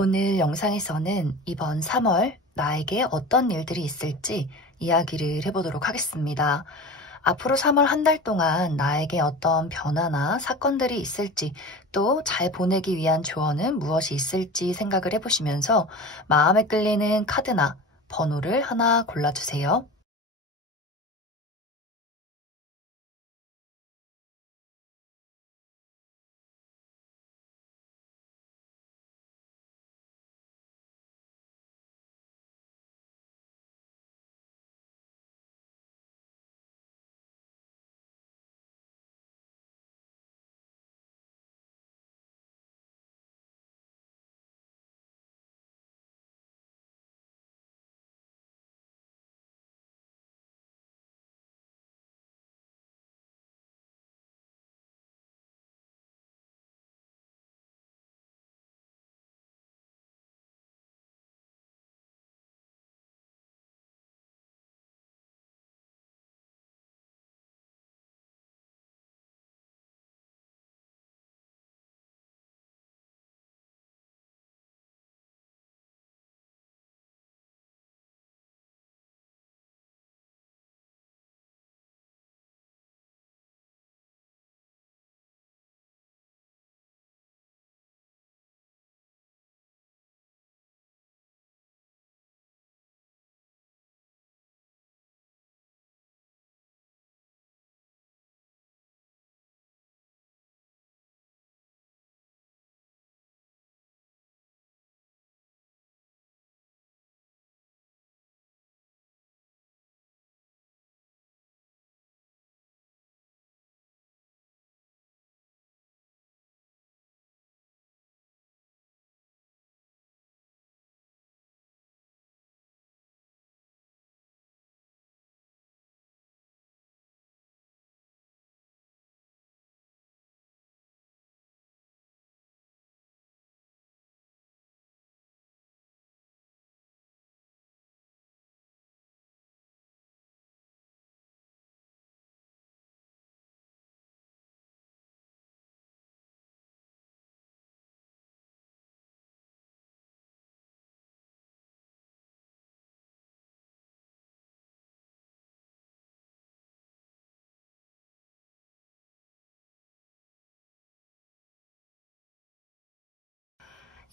오늘 영상에서는 이번 3월 나에게 어떤 일들이 있을지 이야기를 해보도록 하겠습니다. 앞으로 3월 한 달 동안 나에게 어떤 변화나 사건들이 있을지 또 잘 보내기 위한 조언은 무엇이 있을지 생각을 해보시면서 마음에 끌리는 카드나 번호를 하나 골라주세요.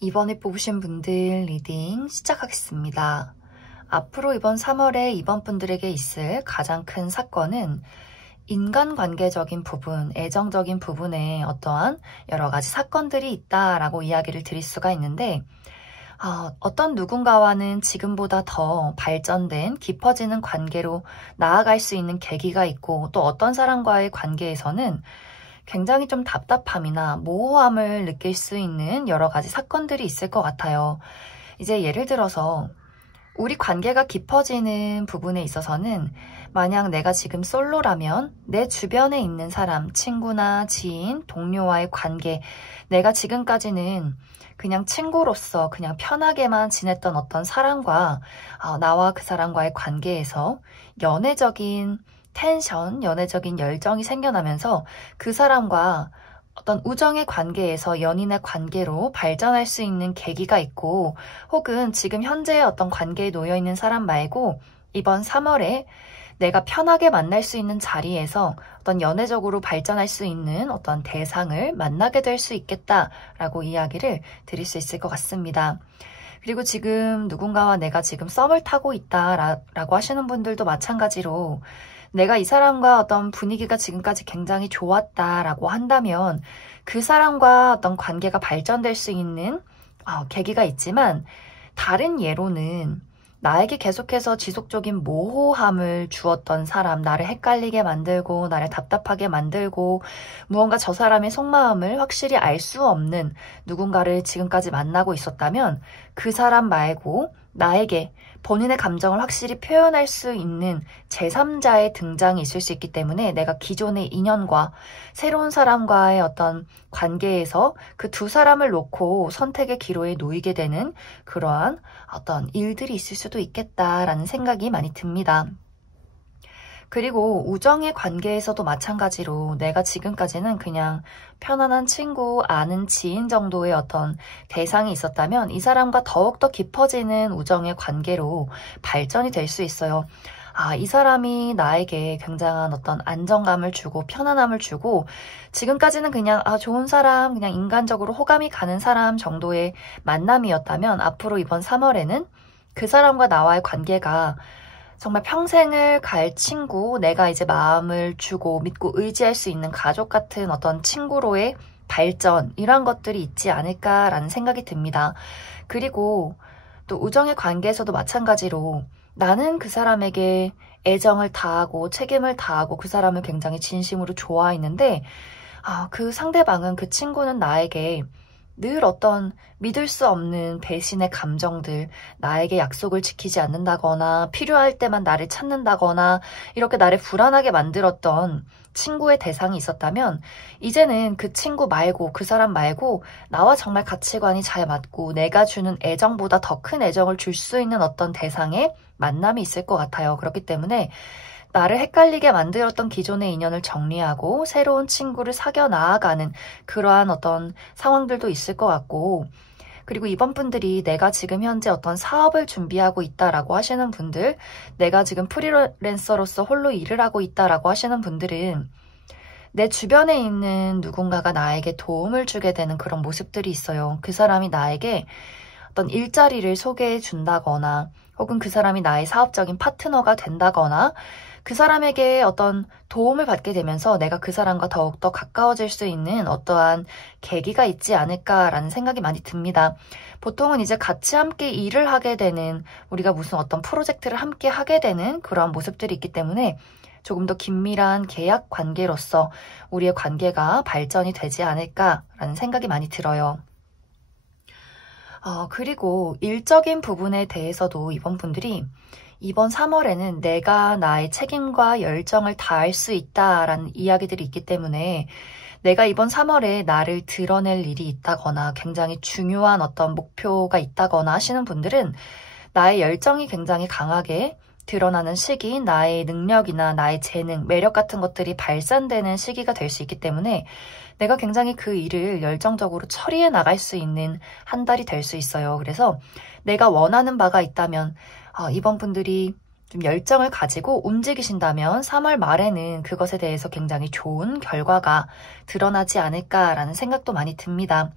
이번에 뽑으신 분들 리딩 시작하겠습니다. 앞으로 이번 3월에 이번 분들에게 있을 가장 큰 사건은 인간관계적인 부분, 애정적인 부분에 어떠한 여러 가지 사건들이 있다라고 이야기를 드릴 수가 있는데 어떤 누군가와는 지금보다 더 발전된 깊어지는 관계로 나아갈 수 있는 계기가 있고 또 어떤 사람과의 관계에서는 굉장히 좀 답답함이나 모호함을 느낄 수 있는 여러 가지 사건들이 있을 것 같아요. 이제 예를 들어서 우리 관계가 깊어지는 부분에 있어서는 만약 내가 지금 솔로라면 내 주변에 있는 사람, 친구나 지인, 동료와의 관계, 내가 지금까지는 그냥 친구로서 그냥 편하게만 지냈던 어떤 사람과 나와 그 사람과의 관계에서 연애적인 텐션, 연애적인 열정이 생겨나면서 그 사람과 어떤 우정의 관계에서 연인의 관계로 발전할 수 있는 계기가 있고 혹은 지금 현재의 어떤 관계에 놓여 있는 사람 말고 이번 3월에 내가 편하게 만날 수 있는 자리에서 어떤 연애적으로 발전할 수 있는 어떤 대상을 만나게 될 수 있겠다라고 이야기를 드릴 수 있을 것 같습니다. 그리고 지금 누군가와 내가 지금 썸을 타고 있다라고 하시는 분들도 마찬가지로 내가 이 사람과 어떤 분위기가 지금까지 굉장히 좋았다라고 한다면 그 사람과 어떤 관계가 발전될 수 있는 계기가 있지만 다른 예로는 나에게 계속해서 지속적인 모호함을 주었던 사람, 나를 헷갈리게 만들고 나를 답답하게 만들고 무언가 저 사람의 속마음을 확실히 알 수 없는 누군가를 지금까지 만나고 있었다면 그 사람 말고 나에게 본인의 감정을 확실히 표현할 수 있는 제3자의 등장이 있을 수 있기 때문에 내가 기존의 인연과 새로운 사람과의 어떤 관계에서 그 두 사람을 놓고 선택의 기로에 놓이게 되는 그러한 어떤 일들이 있을 수도 있겠다라는 생각이 많이 듭니다. 그리고 우정의 관계에서도 마찬가지로 내가 지금까지는 그냥 편안한 친구, 아는 지인 정도의 어떤 대상이 있었다면 이 사람과 더욱더 깊어지는 우정의 관계로 발전이 될 수 있어요. 이 사람이 나에게 굉장한 어떤 안정감을 주고 편안함을 주고 지금까지는 그냥 좋은 사람, 그냥 인간적으로 호감이 가는 사람 정도의 만남이었다면 앞으로 이번 3월에는 그 사람과 나와의 관계가 정말 평생을 갈 친구, 내가 이제 마음을 주고 믿고 의지할 수 있는 가족 같은 어떤 친구로의 발전, 이런 것들이 있지 않을까라는 생각이 듭니다. 그리고 또 우정의 관계에서도 마찬가지로 나는 그 사람에게 애정을 다하고 책임을 다하고 그 사람을 굉장히 진심으로 좋아했는데 그 상대방은, 그 친구는 나에게 늘 어떤 믿을 수 없는 배신의 감정들, 나에게 약속을 지키지 않는다거나 필요할 때만 나를 찾는다거나 이렇게 나를 불안하게 만들었던 친구의 대상이 있었다면 이제는 그 친구 말고, 그 사람 말고 나와 정말 가치관이 잘 맞고 내가 주는 애정보다 더 큰 애정을 줄 수 있는 어떤 대상의 만남이 있을 것 같아요. 그렇기 때문에 나를 헷갈리게 만들었던 기존의 인연을 정리하고 새로운 친구를 사귀어 나아가는 그러한 어떤 상황들도 있을 것 같고, 그리고 이번 분들이 내가 지금 현재 어떤 사업을 준비하고 있다라고 하시는 분들, 내가 지금 프리랜서로서 홀로 일을 하고 있다라고 하시는 분들은 내 주변에 있는 누군가가 나에게 도움을 주게 되는 그런 모습들이 있어요. 그 사람이 나에게 어떤 일자리를 소개해 준다거나 혹은 그 사람이 나의 사업적인 파트너가 된다거나 그 사람에게 어떤 도움을 받게 되면서 내가 그 사람과 더욱더 가까워질 수 있는 어떠한 계기가 있지 않을까라는 생각이 많이 듭니다. 보통은 이제 같이 함께 일을 하게 되는, 우리가 무슨 어떤 프로젝트를 함께 하게 되는 그러한 모습들이 있기 때문에 조금 더 긴밀한 계약 관계로서 우리의 관계가 발전이 되지 않을까라는 생각이 많이 들어요. 그리고 일적인 부분에 대해서도 이번 분들이 이번 3월에는 내가 나의 책임과 열정을 다할 수 있다라는 이야기들이 있기 때문에 내가 이번 3월에 나를 드러낼 일이 있다거나 굉장히 중요한 어떤 목표가 있다거나 하시는 분들은 나의 열정이 굉장히 강하게 드러나는 시기, 나의 능력이나 나의 재능, 매력 같은 것들이 발산되는 시기가 될 수 있기 때문에 내가 굉장히 그 일을 열정적으로 처리해 나갈 수 있는 한 달이 될 수 있어요. 그래서 내가 원하는 바가 있다면 이번 분들이 좀 열정을 가지고 움직이신다면 3월 말에는 그것에 대해서 굉장히 좋은 결과가 드러나지 않을까라는 생각도 많이 듭니다.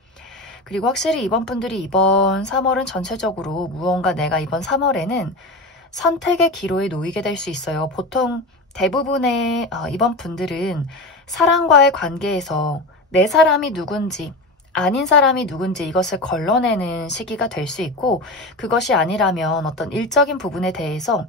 그리고 확실히 이번 분들이 이번 3월은 전체적으로 무언가 내가 이번 3월에는 선택의 기로에 놓이게 될 수 있어요. 보통 대부분의 이번 분들은 사람과의 관계에서 내 사람이 누군지 아닌 사람이 누군지 이것을 걸러내는 시기가 될 수 있고, 그것이 아니라면 어떤 일적인 부분에 대해서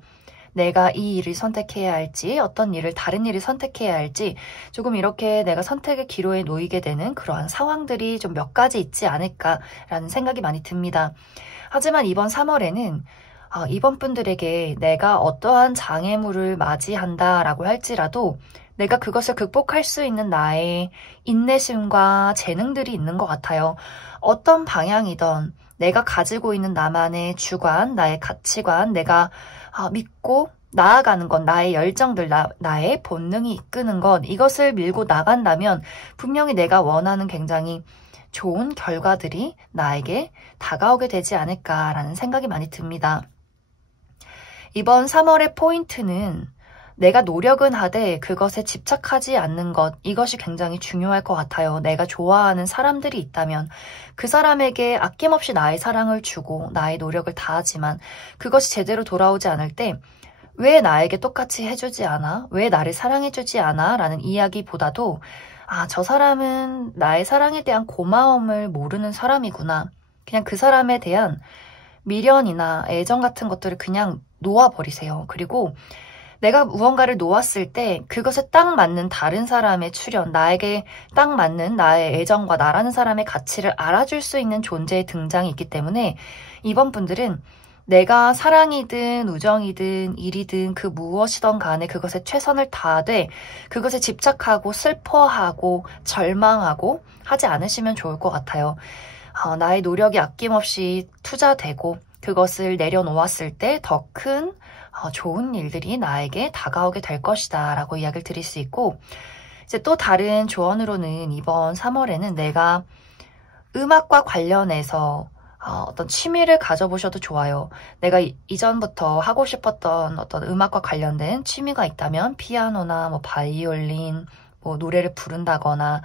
내가 이 일을 선택해야 할지 어떤 일을 다른 일을 선택해야 할지 조금 이렇게 내가 선택의 기로에 놓이게 되는 그러한 상황들이 좀 몇 가지 있지 않을까라는 생각이 많이 듭니다. 하지만 이번 3월에는 이번 분들에게 내가 어떠한 장애물을 맞이한다라고 할지라도 내가 그것을 극복할 수 있는 나의 인내심과 재능들이 있는 것 같아요. 어떤 방향이든 내가 가지고 있는 나만의 주관, 나의 가치관, 내가 믿고 나아가는 것, 나의 열정들, 나의 본능이 이끄는 것, 이것을 밀고 나간다면 분명히 내가 원하는 굉장히 좋은 결과들이 나에게 다가오게 되지 않을까라는 생각이 많이 듭니다. 이번 3월의 포인트는 내가 노력은 하되 그것에 집착하지 않는 것, 이것이 굉장히 중요할 것 같아요. 내가 좋아하는 사람들이 있다면 그 사람에게 아낌없이 나의 사랑을 주고 나의 노력을 다하지만 그것이 제대로 돌아오지 않을 때 왜 나에게 똑같이 해주지 않아? 왜 나를 사랑해주지 않아? 라는 이야기보다도 저 사람은 나의 사랑에 대한 고마움을 모르는 사람이구나. 그냥 그 사람에 대한 미련이나 애정 같은 것들을 그냥 놓아버리세요. 그리고 내가 무언가를 놓았을 때 그것에 딱 맞는 다른 사람의 출현, 나에게 딱 맞는 나의 애정과 나라는 사람의 가치를 알아줄 수 있는 존재의 등장이 있기 때문에 이번 분들은 내가 사랑이든 우정이든 일이든 그 무엇이든 간에 그것에 최선을 다하되 그것에 집착하고 슬퍼하고 절망하고 하지 않으시면 좋을 것 같아요. 나의 노력이 아낌없이 투자되고 그것을 내려놓았을 때 더 큰 좋은 일들이 나에게 다가오게 될 것이다 라고 이야기를 드릴 수 있고, 이제 또 다른 조언으로는 이번 3월에는 내가 음악과 관련해서 어떤 취미를 가져보셔도 좋아요. 내가 이전부터 하고 싶었던 어떤 음악과 관련된 취미가 있다면 피아노나 뭐 바이올린, 뭐 노래를 부른다거나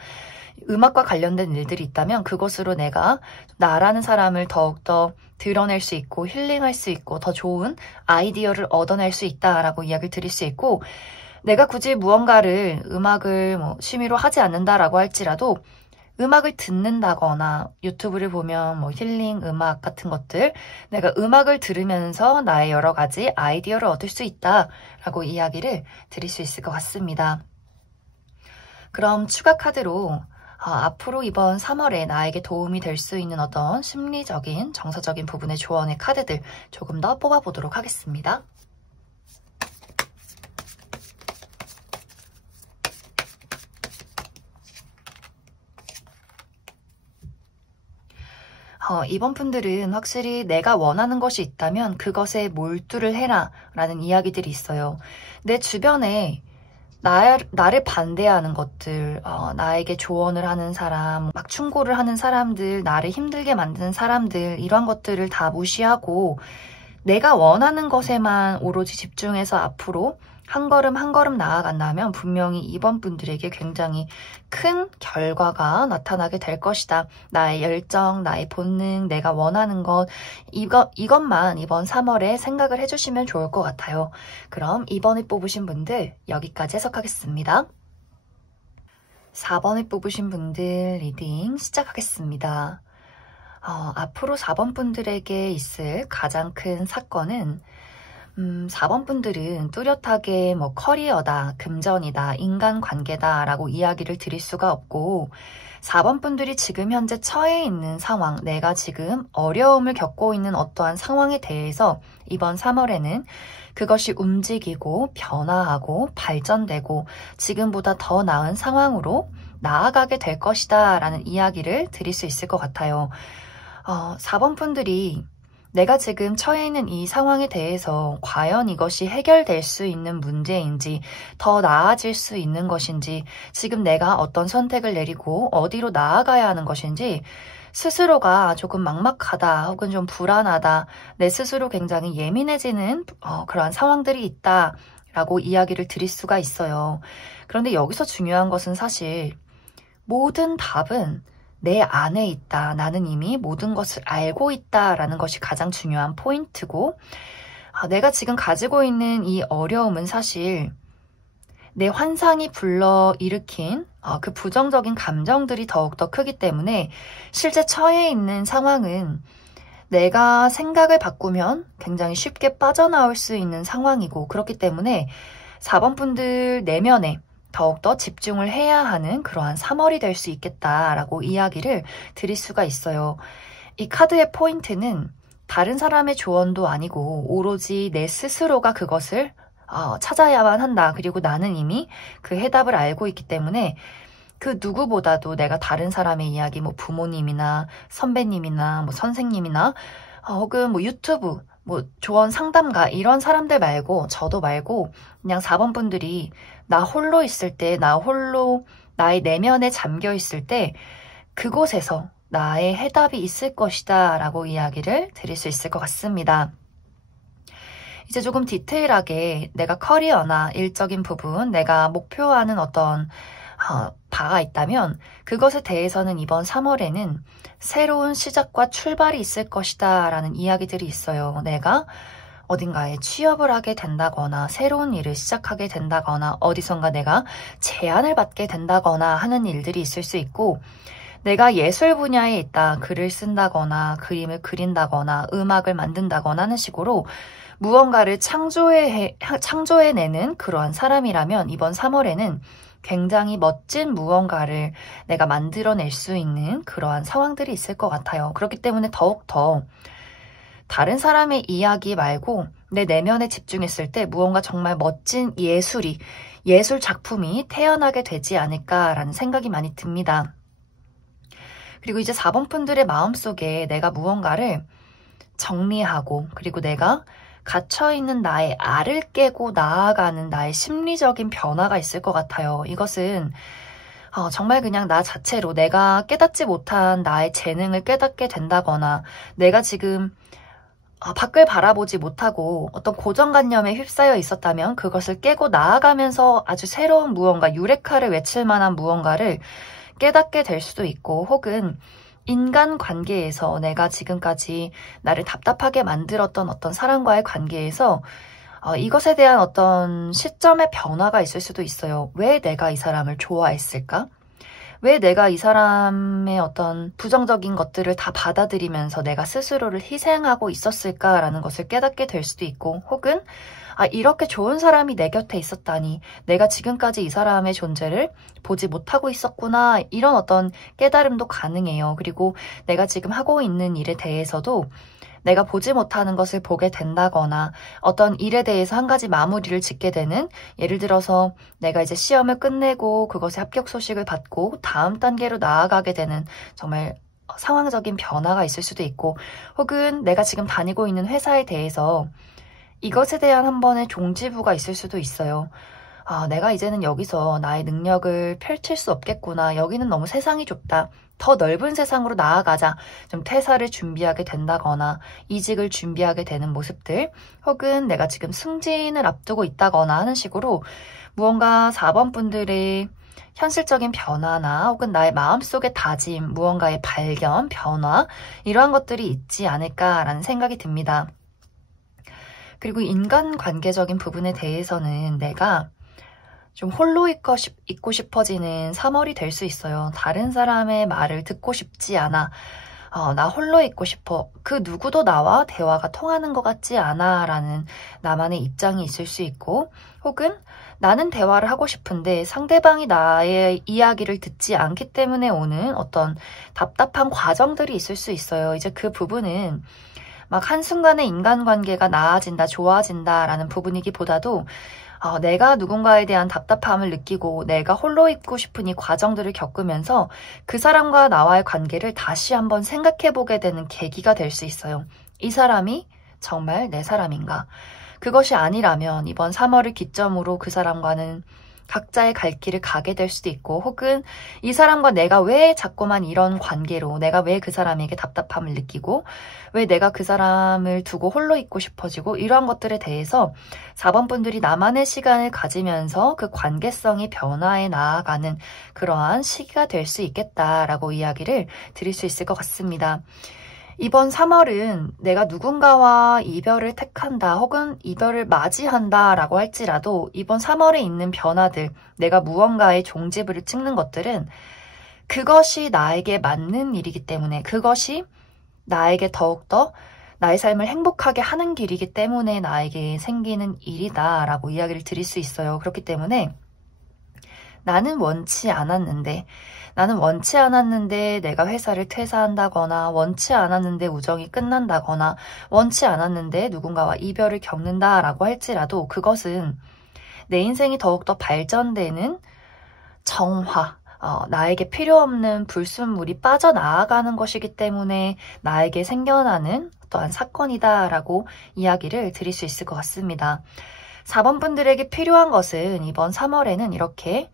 음악과 관련된 일들이 있다면 그것으로 내가 나라는 사람을 더욱더 드러낼 수 있고 힐링할 수 있고 더 좋은 아이디어를 얻어낼 수 있다라고 이야기를 드릴 수 있고, 내가 굳이 무언가를 음악을 뭐 취미로 하지 않는다라고 할지라도 음악을 듣는다거나 유튜브를 보면 뭐 힐링 음악 같은 것들, 내가 음악을 들으면서 나의 여러 가지 아이디어를 얻을 수 있다라고 이야기를 드릴 수 있을 것 같습니다. 그럼 추가 카드로 앞으로 이번 3월에 나에게 도움이 될 수 있는 어떤 심리적인, 정서적인 부분의 조언의 카드들 조금 더 뽑아보도록 하겠습니다. 이번 분들은 확실히 내가 원하는 것이 있다면 그것에 몰두를 해라 라는 이야기들이 있어요. 내 주변에 나를 반대하는 것들, 나에게 조언을 하는 사람, 막 충고를 하는 사람들, 나를 힘들게 만드는 사람들, 이런 것들을 다 무시하고 내가 원하는 것에만 오로지 집중해서 앞으로 한 걸음 한 걸음 나아간다면 분명히 이번 분들에게 굉장히 큰 결과가 나타나게 될 것이다. 나의 열정, 나의 본능, 내가 원하는 것, 이것만 이번 3월에 생각을 해주시면 좋을 것 같아요. 그럼 2번을 뽑으신 분들 여기까지 해석하겠습니다. 4번을 뽑으신 분들 리딩 시작하겠습니다. 앞으로 4번 분들에게 있을 가장 큰 사건은 4번 분들은 뚜렷하게 뭐 커리어다, 금전이다, 인간관계다 라고 이야기를 드릴 수가 없고, 4번 분들이 지금 현재 처해 있는 상황, 내가 지금 어려움을 겪고 있는 어떠한 상황에 대해서 이번 3월에는 그것이 움직이고 변화하고 발전되고 지금보다 더 나은 상황으로 나아가게 될 것이다 라는 이야기를 드릴 수 있을 것 같아요. 4번 분들이 내가 지금 처해 있는 이 상황에 대해서 과연 이것이 해결될 수 있는 문제인지, 더 나아질 수 있는 것인지, 지금 내가 어떤 선택을 내리고 어디로 나아가야 하는 것인지 스스로가 조금 막막하다 혹은 좀 불안하다, 내 스스로 굉장히 예민해지는 그러한 상황들이 있다라고 이야기를 드릴 수가 있어요. 그런데 여기서 중요한 것은 사실 모든 답은 내 안에 있다. 나는 이미 모든 것을 알고 있다라는 것이 가장 중요한 포인트고, 내가 지금 가지고 있는 이 어려움은 사실 내 환상이 불러일으킨 그 부정적인 감정들이 더욱더 크기 때문에 실제 처해 있는 상황은 내가 생각을 바꾸면 굉장히 쉽게 빠져나올 수 있는 상황이고, 그렇기 때문에 4번 분들 내면에 더욱더 집중을 해야 하는 그러한 3월이 될 수 있겠다라고 이야기를 드릴 수가 있어요. 이 카드의 포인트는 다른 사람의 조언도 아니고 오로지 내 스스로가 그것을 찾아야만 한다. 그리고 나는 이미 그 해답을 알고 있기 때문에 그 누구보다도 내가 다른 사람의 이야기, 뭐 부모님이나 선배님이나 뭐 선생님이나 혹은 뭐 유튜브, 뭐 조언 상담가 이런 사람들 말고, 저도 말고 그냥 4번 분들이 나 홀로 있을 때, 나 홀로 나의 내면에 잠겨 있을 때 그곳에서 나의 해답이 있을 것이다 라고 이야기를 드릴 수 있을 것 같습니다. 이제 조금 디테일하게 내가 커리어나 일적인 부분, 내가 목표하는 어떤 바가 있다면 그것에 대해서는 이번 3월에는 새로운 시작과 출발이 있을 것이다 라는 이야기들이 있어요. 내가 어딘가에 취업을 하게 된다거나 새로운 일을 시작하게 된다거나 어디선가 내가 제안을 받게 된다거나 하는 일들이 있을 수 있고, 내가 예술 분야에 있다, 글을 쓴다거나 그림을 그린다거나 음악을 만든다거나 하는 식으로 무언가를 창조해내는 그러한 사람이라면 이번 3월에는 굉장히 멋진 무언가를 내가 만들어낼 수 있는 그러한 상황들이 있을 것 같아요. 그렇기 때문에 더욱더 다른 사람의 이야기 말고 내 내면에 집중했을 때 무언가 정말 멋진 예술 작품이 태어나게 되지 않을까라는 생각이 많이 듭니다. 그리고 이제 4번 분들의 마음속에 내가 무언가를 정리하고, 그리고 내가 갇혀있는 나의 알을 깨고 나아가는 나의 심리적인 변화가 있을 것 같아요. 이것은 정말 그냥 나 자체로 내가 깨닫지 못한 나의 재능을 깨닫게 된다거나 내가 지금 밖을 바라보지 못하고 어떤 고정관념에 휩싸여 있었다면 그것을 깨고 나아가면서 아주 새로운 무언가, 유레카를 외칠 만한 무언가를 깨닫게 될 수도 있고, 혹은 인간관계에서 내가 지금까지 나를 답답하게 만들었던 어떤 사람과의 관계에서 이것에 대한 어떤 시점의 변화가 있을 수도 있어요. 왜 내가 이 사람을 좋아했을까? 왜 내가 이 사람의 어떤 부정적인 것들을 다 받아들이면서 내가 스스로를 희생하고 있었을까라는 것을 깨닫게 될 수도 있고, 혹은 이렇게 좋은 사람이 내 곁에 있었다니 내가 지금까지 이 사람의 존재를 보지 못하고 있었구나, 이런 어떤 깨달음도 가능해요. 그리고 내가 지금 하고 있는 일에 대해서도 내가 보지 못하는 것을 보게 된다거나 어떤 일에 대해서 한 가지 마무리를 짓게 되는, 예를 들어서 내가 이제 시험을 끝내고 그것의 합격 소식을 받고 다음 단계로 나아가게 되는 정말 상황적인 변화가 있을 수도 있고, 혹은 내가 지금 다니고 있는 회사에 대해서 이것에 대한 한 번의 종지부가 있을 수도 있어요. 내가 이제는 여기서 나의 능력을 펼칠 수 없겠구나. 여기는 너무 세상이 좁다. 더 넓은 세상으로 나아가자. 좀 퇴사를 준비하게 된다거나 이직을 준비하게 되는 모습들, 혹은 내가 지금 승진을 앞두고 있다거나 하는 식으로 무언가 4번 분들의 현실적인 변화나 혹은 나의 마음속의 다짐, 무언가의 발견, 변화, 이러한 것들이 있지 않을까라는 생각이 듭니다. 그리고 인간관계적인 부분에 대해서는 내가 좀 홀로 있고 싶어지는 3월이 될 수 있어요. 다른 사람의 말을 듣고 싶지 않아. 나 홀로 있고 싶어. 그 누구도 나와 대화가 통하는 것 같지 않아 라는 나만의 입장이 있을 수 있고, 혹은 나는 대화를 하고 싶은데 상대방이 나의 이야기를 듣지 않기 때문에 오는 어떤 답답한 과정들이 있을 수 있어요. 이제 그 부분은 막 한순간에 인간관계가 나아진다, 좋아진다 라는 부분이기보다도 내가 누군가에 대한 답답함을 느끼고 내가 홀로 있고 싶은 이 과정들을 겪으면서 그 사람과 나와의 관계를 다시 한번 생각해보게 되는 계기가 될 수 있어요. 이 사람이 정말 내 사람인가? 그것이 아니라면 이번 3월을 기점으로 그 사람과는 각자의 갈 길을 가게 될 수도 있고, 혹은 이 사람과 내가 왜 자꾸만 이런 관계로, 내가 왜 그 사람에게 답답함을 느끼고 왜 내가 그 사람을 두고 홀로 있고 싶어지고, 이러한 것들에 대해서 4번 분들이 나만의 시간을 가지면서 그 관계성이 변화해 나아가는 그러한 시기가 될 수 있겠다라고 이야기를 드릴 수 있을 것 같습니다. 이번 3월은 내가 누군가와 이별을 택한다 혹은 이별을 맞이한다 라고 할지라도 이번 3월에 있는 변화들, 내가 무언가의 종지부를 찍는 것들은 그것이 나에게 맞는 일이기 때문에, 그것이 나에게 더욱더 나의 삶을 행복하게 하는 길이기 때문에 나에게 생기는 일이다 라고 이야기를 드릴 수 있어요. 그렇기 때문에 나는 원치 않았는데 내가 회사를 퇴사한다거나, 원치 않았는데 우정이 끝난다거나, 원치 않았는데 누군가와 이별을 겪는다라고 할지라도 그것은 내 인생이 더욱더 발전되는 정화, 나에게 필요 없는 불순물이 빠져나가는 것이기 때문에 나에게 생겨나는 어떠한 사건이다라고 이야기를 드릴 수 있을 것 같습니다. 4번 분들에게 필요한 것은 이번 3월에는 이렇게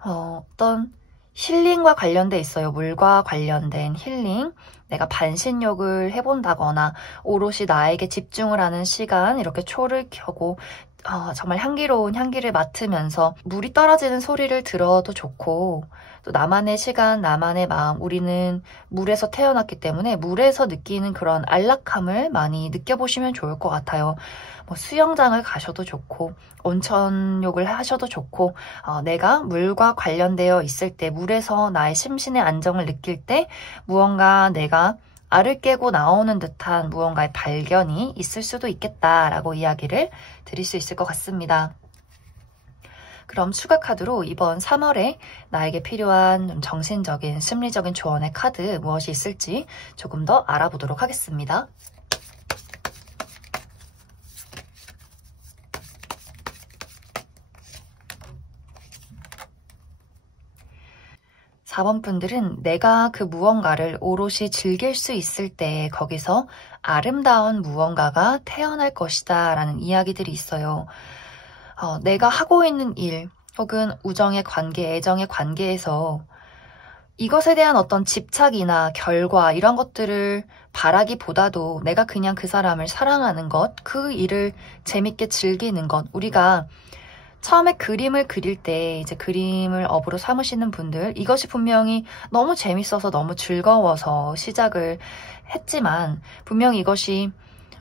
어떤 힐링과 관련돼 있어요. 물과 관련된 힐링, 내가 반신욕을 해본다거나 오롯이 나에게 집중을 하는 시간, 이렇게 초를 켜고 정말 향기로운 향기를 맡으면서 물이 떨어지는 소리를 들어도 좋고, 또 나만의 시간, 나만의 마음, 우리는 물에서 태어났기 때문에 물에서 느끼는 그런 안락함을 많이 느껴보시면 좋을 것 같아요. 수영장을 가셔도 좋고 온천욕을 하셔도 좋고, 내가 물과 관련되어 있을 때, 물에서 나의 심신의 안정을 느낄 때 무언가 내가 알을 깨고 나오는 듯한 무언가의 발견이 있을 수도 있겠다라고 이야기를 드릴 수 있을 것 같습니다. 그럼 추가 카드로 이번 3월에 나에게 필요한 정신적인, 심리적인 조언의 카드 무엇이 있을지 조금 더 알아보도록 하겠습니다. 4번 분들은 내가 그 무언가를 오롯이 즐길 수 있을 때 거기서 아름다운 무언가가 태어날 것이다 라는 이야기들이 있어요. 내가 하고 있는 일 혹은 우정의 관계, 애정의 관계에서 이것에 대한 어떤 집착이나 결과 이런 것들을 바라기보다도 내가 그냥 그 사람을 사랑하는 것, 그 일을 재밌게 즐기는 것, 우리가 처음에 그림을 그릴 때 이제 그림을 업으로 삼으시는 분들 이것이 분명히 너무 재밌어서 너무 즐거워서 시작을 했지만 분명히 이것이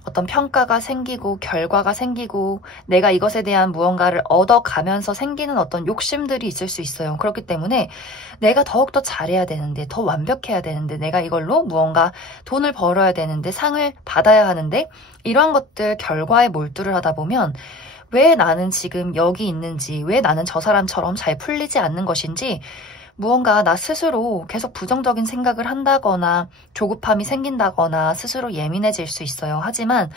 어떤 평가가 생기고 결과가 생기고 내가 이것에 대한 무언가를 얻어가면서 생기는 어떤 욕심들이 있을 수 있어요. 그렇기 때문에 내가 더욱더 잘해야 되는데 더 완벽해야 되는데 내가 이걸로 무언가 돈을 벌어야 되는데 상을 받아야 하는데 이러한 것들 결과에 몰두를 하다 보면 왜 나는 지금 여기 있는지 왜 나는 저 사람처럼 잘 풀리지 않는 것인지 무언가 나 스스로 계속 부정적인 생각을 한다거나 조급함이 생긴다거나 스스로 예민해질 수 있어요. 하지만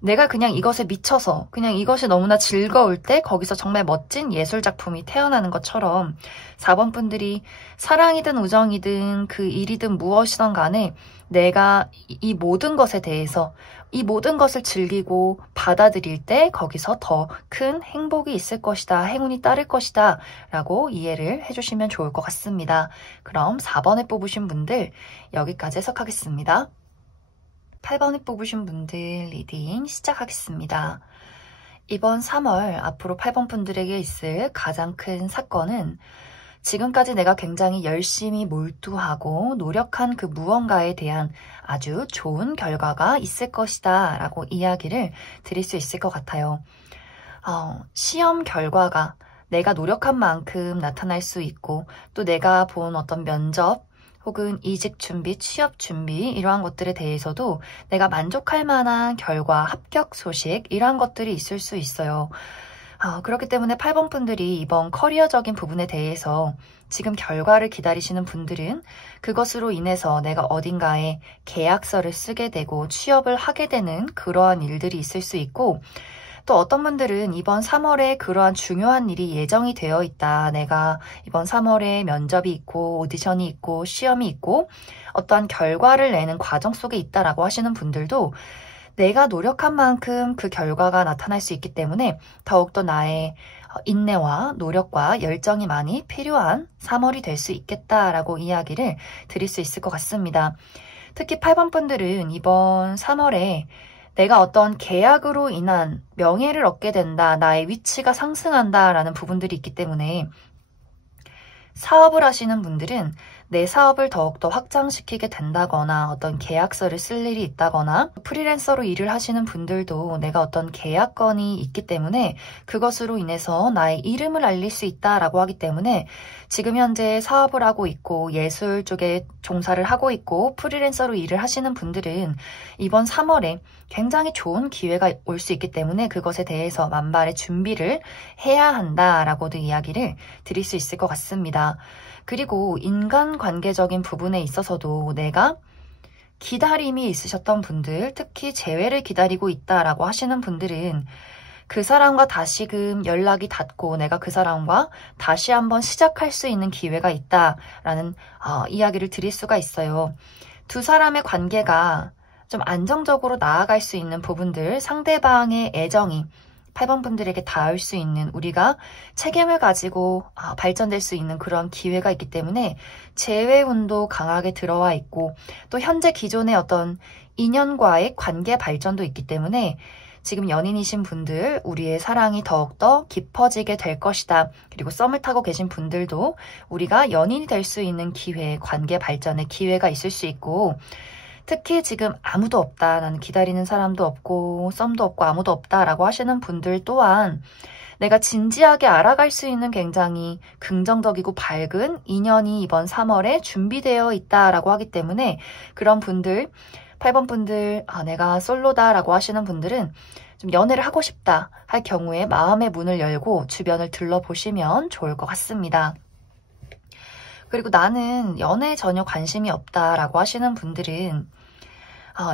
내가 그냥 이것에 미쳐서 그냥 이것이 너무나 즐거울 때 거기서 정말 멋진 예술작품이 태어나는 것처럼 4번 분들이 사랑이든 우정이든 그 일이든 무엇이든 간에 내가 이 모든 것에 대해서 이 모든 것을 즐기고 받아들일 때 거기서 더 큰 행복이 있을 것이다, 행운이 따를 것이다 라고 이해를 해주시면 좋을 것 같습니다. 그럼 4번에 뽑으신 분들 여기까지 해석하겠습니다. 8번에 뽑으신 분들 리딩 시작하겠습니다. 이번 3월 앞으로 8번 분들에게 있을 가장 큰 사건은 지금까지 내가 굉장히 열심히 몰두하고 노력한 그 무언가에 대한 아주 좋은 결과가 있을 것이다 라고 이야기를 드릴 수 있을 것 같아요. 시험 결과가 내가 노력한 만큼 나타날 수 있고 또 내가 본 어떤 면접 혹은 이직 준비, 취업 준비 이러한 것들에 대해서도 내가 만족할 만한 결과, 합격 소식 이러한 것들이 있을 수 있어요. 그렇기 때문에 8번 분들이 이번 커리어적인 부분에 대해서 지금 결과를 기다리시는 분들은 그것으로 인해서 내가 어딘가에 계약서를 쓰게 되고 취업을 하게 되는 그러한 일들이 있을 수 있고 또 어떤 분들은 이번 3월에 그러한 중요한 일이 예정이 되어 있다. 내가 이번 3월에 면접이 있고 오디션이 있고 시험이 있고 어떠한 결과를 내는 과정 속에 있다라고 하시는 분들도 내가 노력한 만큼 그 결과가 나타날 수 있기 때문에 더욱더 나의 인내와 노력과 열정이 많이 필요한 3월이 될 수 있겠다라고 이야기를 드릴 수 있을 것 같습니다. 특히 8번 분들은 이번 3월에 내가 어떤 계약으로 인한 명예를 얻게 된다, 나의 위치가 상승한다 라는 부분들이 있기 때문에 사업을 하시는 분들은 내 사업을 더욱더 확장시키게 된다거나 어떤 계약서를 쓸 일이 있다거나 프리랜서로 일을 하시는 분들도 내가 어떤 계약건이 있기 때문에 그것으로 인해서 나의 이름을 알릴 수 있다라고 하기 때문에 지금 현재 사업을 하고 있고 예술 쪽에 종사를 하고 있고 프리랜서로 일을 하시는 분들은 이번 3월에 굉장히 좋은 기회가 올 수 있기 때문에 그것에 대해서 만발의 준비를 해야 한다라고도 이야기를 드릴 수 있을 것 같습니다. 그리고 인간관계적인 부분에 있어서도 내가 기다림이 있으셨던 분들, 특히 재회를 기다리고 있다라고 하시는 분들은 그 사람과 다시금 연락이 닿고 내가 그 사람과 다시 한번 시작할 수 있는 기회가 있다라는 이야기를 드릴 수가 있어요. 두 사람의 관계가 좀 안정적으로 나아갈 수 있는 부분들, 상대방의 애정이 8번 분들에게 닿을 수 있는 우리가 책임을 가지고 발전될 수 있는 그런 기회가 있기 때문에 재회운도 강하게 들어와 있고 또 현재 기존의 어떤 인연과의 관계 발전도 있기 때문에 지금 연인이신 분들 우리의 사랑이 더욱더 깊어지게 될 것이다. 그리고 썸을 타고 계신 분들도 우리가 연인이 될 수 있는 기회, 관계 발전의 기회가 있을 수 있고 특히 지금 아무도 없다, 나는 기다리는 사람도 없고 썸도 없고 아무도 없다라고 하시는 분들 또한 내가 진지하게 알아갈 수 있는 굉장히 긍정적이고 밝은 인연이 이번 3월에 준비되어 있다라고 하기 때문에 그런 분들, 8번 분들, 내가 솔로다라고 하시는 분들은 좀 연애를 하고 싶다 할 경우에 마음의 문을 열고 주변을 둘러보시면 좋을 것 같습니다. 그리고 나는 연애에 전혀 관심이 없다라고 하시는 분들은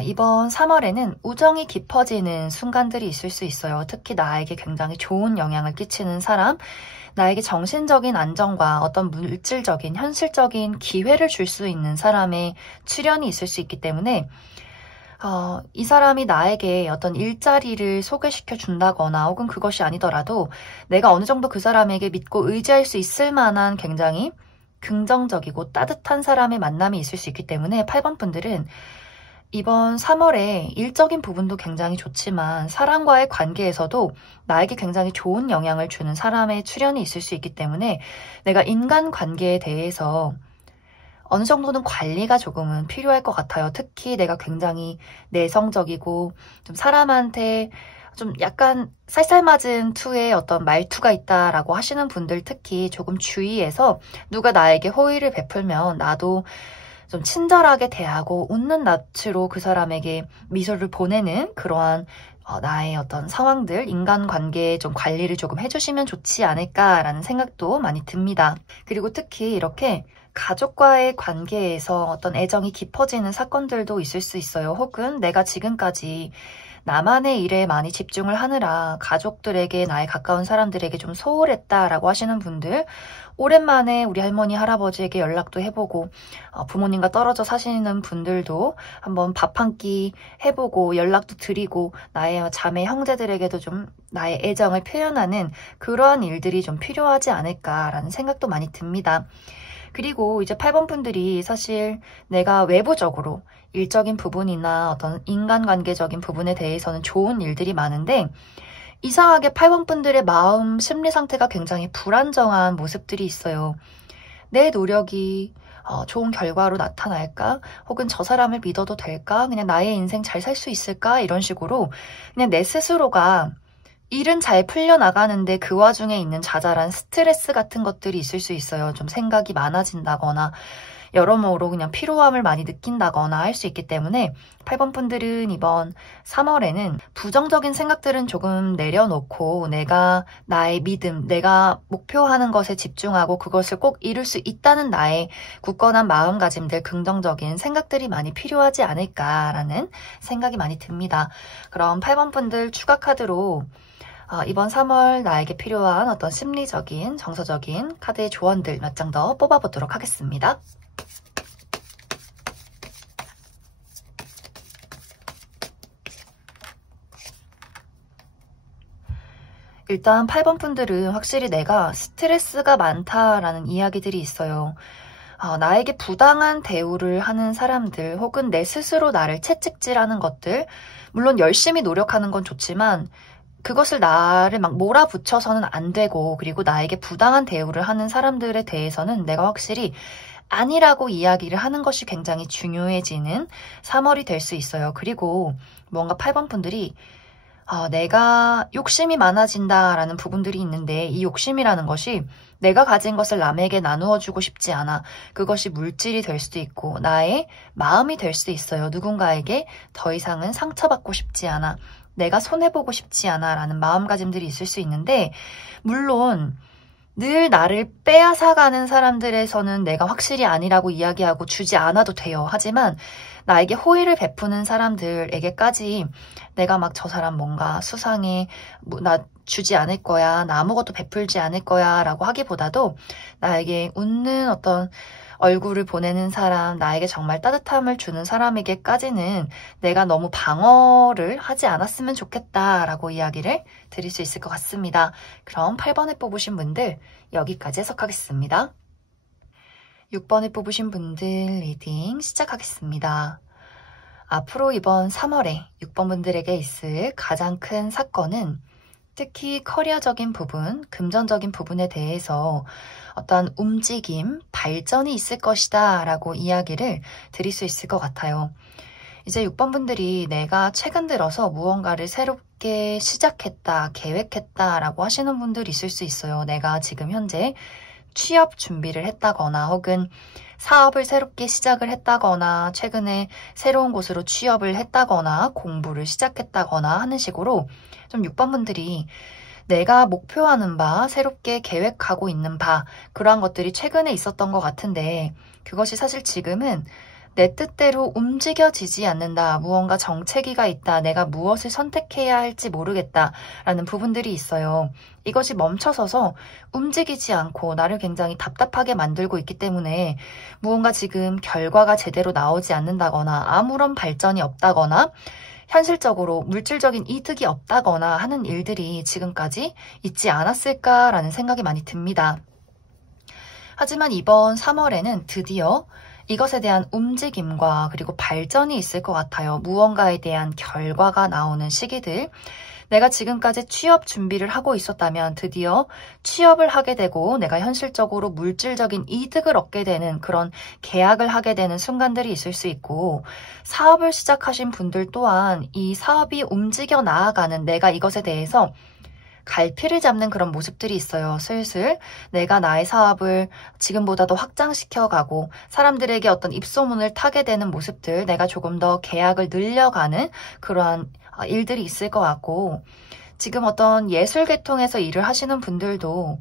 이번 3월에는 우정이 깊어지는 순간들이 있을 수 있어요. 특히 나에게 굉장히 좋은 영향을 끼치는 사람, 나에게 정신적인 안정과 어떤 물질적인, 현실적인 기회를 줄 수 있는 사람의 출현이 있을 수 있기 때문에 이 사람이 나에게 어떤 일자리를 소개시켜 준다거나 혹은 그것이 아니더라도 내가 어느 정도 그 사람에게 믿고 의지할 수 있을 만한 굉장히 긍정적이고 따뜻한 사람의 만남이 있을 수 있기 때문에 8번 분들은 이번 3월에 일적인 부분도 굉장히 좋지만 사람과의 관계에서도 나에게 굉장히 좋은 영향을 주는 사람의 출현이 있을 수 있기 때문에 내가 인간관계에 대해서 어느 정도는 관리가 조금은 필요할 것 같아요. 특히 내가 굉장히 내성적이고 좀 사람한테 좀 약간 쌀쌀맞은 투의 어떤 말투가 있다라고 하시는 분들 특히 조금 주의해서 누가 나에게 호의를 베풀면 나도 좀 친절하게 대하고 웃는 낯으로 그 사람에게 미소를 보내는 그러한 나의 어떤 상황들, 인간관계에 좀 관리를 조금 해주시면 좋지 않을까라는 생각도 많이 듭니다. 그리고 특히 이렇게 가족과의 관계에서 어떤 애정이 깊어지는 사건들도 있을 수 있어요. 혹은 내가 지금까지 나만의 일에 많이 집중을 하느라 가족들에게, 나의 가까운 사람들에게 좀 소홀했다라고 하시는 분들, 오랜만에 우리 할머니, 할아버지에게 연락도 해보고 부모님과 떨어져 사시는 분들도 한번 밥 한 끼 해보고 연락도 드리고 나의 자매, 형제들에게도 좀 나의 애정을 표현하는 그러한 일들이 좀 필요하지 않을까라는 생각도 많이 듭니다. 그리고 이제 8번 분들이 사실 내가 외부적으로 일적인 부분이나 어떤 인간관계적인 부분에 대해서는 좋은 일들이 많은데 이상하게 8번 분들의 마음, 심리 상태가 굉장히 불안정한 모습들이 있어요. 내 노력이 좋은 결과로 나타날까? 혹은 저 사람을 믿어도 될까? 그냥 나의 인생 잘 살 수 있을까? 이런 식으로 그냥 내 스스로가 일은 잘 풀려나가는데 그 와중에 있는 자잘한 스트레스 같은 것들이 있을 수 있어요. 좀 생각이 많아진다거나 여러모로 그냥 피로함을 많이 느낀다거나 할 수 있기 때문에 8번 분들은 이번 3월에는 부정적인 생각들은 조금 내려놓고 내가 나의 믿음, 내가 목표하는 것에 집중하고 그것을 꼭 이룰 수 있다는 나의 굳건한 마음가짐들, 긍정적인 생각들이 많이 필요하지 않을까라는 생각이 많이 듭니다. 그럼 8번 분들 추가 카드로 이번 3월 나에게 필요한 어떤 심리적인, 정서적인 카드의 조언들 몇 장 더 뽑아보도록 하겠습니다. 일단 8번 분들은 확실히 내가 스트레스가 많다라는 이야기들이 있어요. 나에게 부당한 대우를 하는 사람들 혹은 내 스스로 나를 채찍질하는 것들, 물론 열심히 노력하는 건 좋지만 그것을 나를 막 몰아붙여서는 안 되고, 그리고 나에게 부당한 대우를 하는 사람들에 대해서는 내가 확실히 아니라고 이야기를 하는 것이 굉장히 중요해지는 3월이 될 수 있어요. 그리고 뭔가 8번 분들이 내가 욕심이 많아진다라는 부분들이 있는데 이 욕심이라는 것이 내가 가진 것을 남에게 나누어 주고 싶지 않아. 그것이 물질이 될 수도 있고 나의 마음이 될 수도 있어요. 누군가에게 더 이상은 상처받고 싶지 않아. 내가 손해보고 싶지 않아 라는 마음가짐들이 있을 수 있는데 물론 늘 나를 빼앗아가는 사람들에서는 내가 확실히 아니라고 이야기하고 주지 않아도 돼요. 하지만 나에게 호의를 베푸는 사람들에게까지 내가 막 저 사람 뭔가 수상해, 나 주지 않을 거야, 나 아무것도 베풀지 않을 거야 라고 하기보다도 나에게 웃는 어떤 얼굴을 보내는 사람, 나에게 정말 따뜻함을 주는 사람에게까지는 내가 너무 방어를 하지 않았으면 좋겠다라고 이야기를 드릴 수 있을 것 같습니다. 그럼 8번을 뽑으신 분들 여기까지 해석하겠습니다. 6번을 뽑으신 분들 리딩 시작하겠습니다. 앞으로 이번 3월에 6번 분들에게 있을 가장 큰 사건은 특히 커리어적인 부분, 금전적인 부분에 대해서 어떤 움직임, 발전이 있을 것이다 라고 이야기를 드릴 수 있을 것 같아요. 이제 6번 분들이 내가 최근 들어서 무언가를 새롭게 시작했다, 계획했다 라고 하시는 분들이 있을 수 있어요. 내가 지금 현재 취업 준비를 했다거나 혹은 사업을 새롭게 시작을 했다거나 최근에 새로운 곳으로 취업을 했다거나 공부를 시작했다거나 하는 식으로 좀 6번 분들이 내가 목표하는 바, 새롭게 계획하고 있는 바 그러한 것들이 최근에 있었던 것 같은데 그것이 사실 지금은 내 뜻대로 움직여지지 않는다. 무언가 정체기가 있다. 내가 무엇을 선택해야 할지 모르겠다. 라는 부분들이 있어요. 이것이 멈춰서서 움직이지 않고 나를 굉장히 답답하게 만들고 있기 때문에 무언가 지금 결과가 제대로 나오지 않는다거나 아무런 발전이 없다거나 현실적으로 물질적인 이득이 없다거나 하는 일들이 지금까지 있지 않았을까라는 생각이 많이 듭니다. 하지만 이번 3월에는 드디어 이것에 대한 움직임과 그리고 발전이 있을 것 같아요. 무언가에 대한 결과가 나오는 시기들. 내가 지금까지 취업 준비를 하고 있었다면 드디어 취업을 하게 되고 내가 현실적으로 물질적인 이득을 얻게 되는 그런 계약을 하게 되는 순간들이 있을 수 있고, 사업을 시작하신 분들 또한 이 사업이 움직여 나아가는, 내가 이것에 대해서 갈피를 잡는 그런 모습들이 있어요. 슬슬 내가 나의 사업을 지금보다 더 확장시켜가고 사람들에게 어떤 입소문을 타게 되는 모습들, 내가 조금 더 계약을 늘려가는 그러한 일들이 있을 것 같고, 지금 어떤 예술 계통에서 일을 하시는 분들도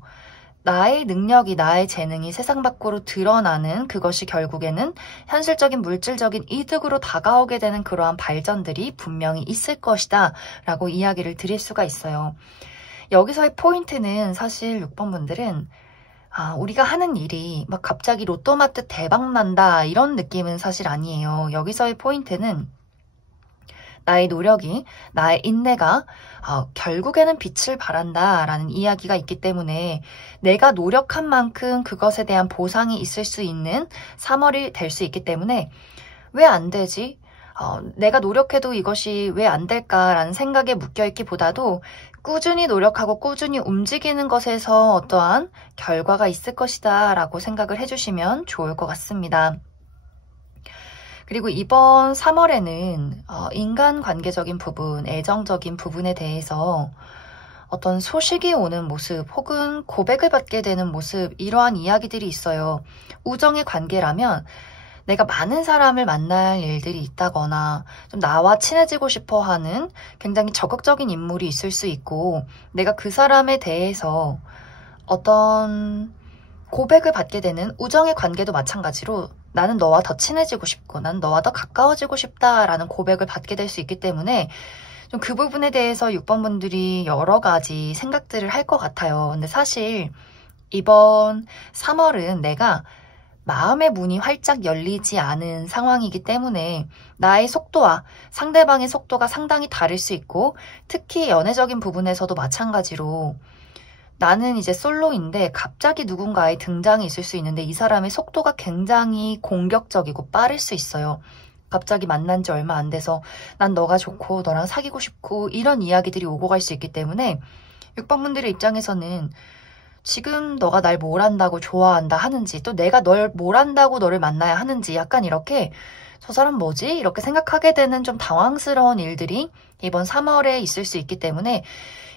나의 능력이, 나의 재능이 세상 밖으로 드러나는, 그것이 결국에는 현실적인 물질적인 이득으로 다가오게 되는 그러한 발전들이 분명히 있을 것이다 라고 이야기를 드릴 수가 있어요. 여기서의 포인트는 사실 6번 분들은 우리가 하는 일이 막 갑자기 로또 맞듯 대박 난다 이런 느낌은 사실 아니에요. 여기서의 포인트는 나의 노력이, 나의 인내가 결국에는 빛을 발한다 라는 이야기가 있기 때문에 내가 노력한 만큼 그것에 대한 보상이 있을 수 있는 3월이 될 수 있기 때문에 왜 안 되지? 내가 노력해도 이것이 왜 안 될까라는 생각에 묶여있기보다도 꾸준히 노력하고 꾸준히 움직이는 것에서 어떠한 결과가 있을 것이다 라고 생각을 해주시면 좋을 것 같습니다. 그리고 이번 3월에는 인간관계적인 부분, 애정적인 부분에 대해서 어떤 소식이 오는 모습 혹은 고백을 받게 되는 모습, 이러한 이야기들이 있어요. 우정의 관계라면 내가 많은 사람을 만날 일들이 있다거나 좀 나와 친해지고 싶어 하는 굉장히 적극적인 인물이 있을 수 있고, 내가 그 사람에 대해서 어떤 고백을 받게 되는 우정의 관계도 마찬가지로 나는 너와 더 친해지고 싶고 나는 너와 더 가까워지고 싶다라는 고백을 받게 될 수 있기 때문에 좀 그 부분에 대해서 6번 분들이 여러 가지 생각들을 할 것 같아요. 근데 사실 이번 3월은 내가 마음의 문이 활짝 열리지 않은 상황이기 때문에 나의 속도와 상대방의 속도가 상당히 다를 수 있고, 특히 연애적인 부분에서도 마찬가지로 나는 이제 솔로인데 갑자기 누군가의 등장이 있을 수 있는데 이 사람의 속도가 굉장히 공격적이고 빠를 수 있어요. 갑자기 만난 지 얼마 안 돼서 난 너가 좋고 너랑 사귀고 싶고 이런 이야기들이 오고 갈 수 있기 때문에 6번 분들의 입장에서는 지금 너가 날 뭘 한다고 좋아한다 하는지, 또 내가 널 뭘 한다고 너를 만나야 하는지, 약간 이렇게 저 사람 뭐지? 이렇게 생각하게 되는 좀 당황스러운 일들이 이번 3월에 있을 수 있기 때문에